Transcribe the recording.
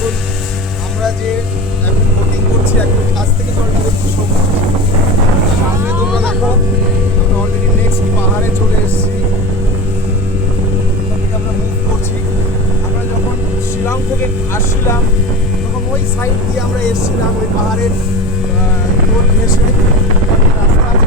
এখন আমরা যে এখন বোটিং করছি একদম কাছ থেকে জলটা দেখছি সবুজ। সামনে তোমরা দেখো আমরা অলরেডি নেক্সট পাহাড়ে চলে এসেছি। এখান থেকে আমরা মুভ করছি। আমরা যখন শিলং থেকে আসছিলাম তখন ওই সাইড দিয়ে আমরা এসেছিলাম, ওই পাহাড়ের ঘেঁষে রাস্তা আছে